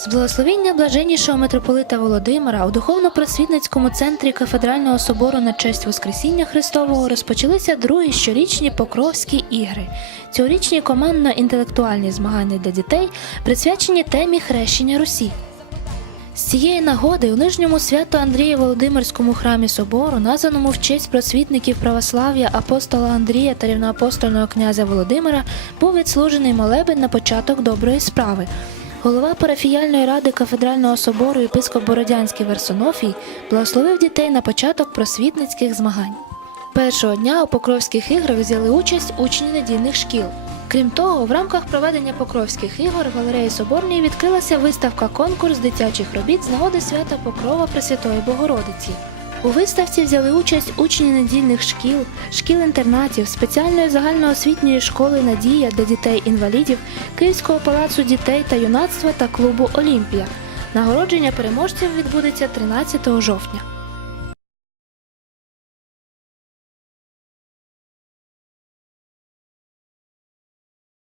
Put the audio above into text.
З благословіння блаженнішого митрополита Володимира у духовно-просвітницькому центрі кафедрального собору на честь Воскресіння Христового розпочалися другі щорічні Покровські ігри. Цьогорічні командно-інтелектуальні змагання для дітей присвячені темі хрещення Русі. З цієї нагоди у нижньому свято Андрія Володимирському храмі собору, названому в честь просвітників православ'я апостола Андрія та рівноапостольного князя Володимира, був відслужений молебень на початок доброї справи. Голова парафіяльної ради кафедрального собору єпископ Бородянський Версонофій благословив дітей на початок просвітницьких змагань. Першого дня у Покровських іграх взяли участь учні недільних шкіл. Крім того, в рамках проведення Покровських ігор в галереї Соборній відкрилася виставка конкурс дитячих робіт з нагоди свята Покрова Пресвятої Богородиці. У виставці взяли участь учні недільних шкіл, шкіл-інтернатів, спеціальної загальноосвітньої школи Надія для дітей-інвалідів, Київського палацу дітей та юнацтва та клубу Олімпія. Нагородження переможців відбудеться 13 жовтня.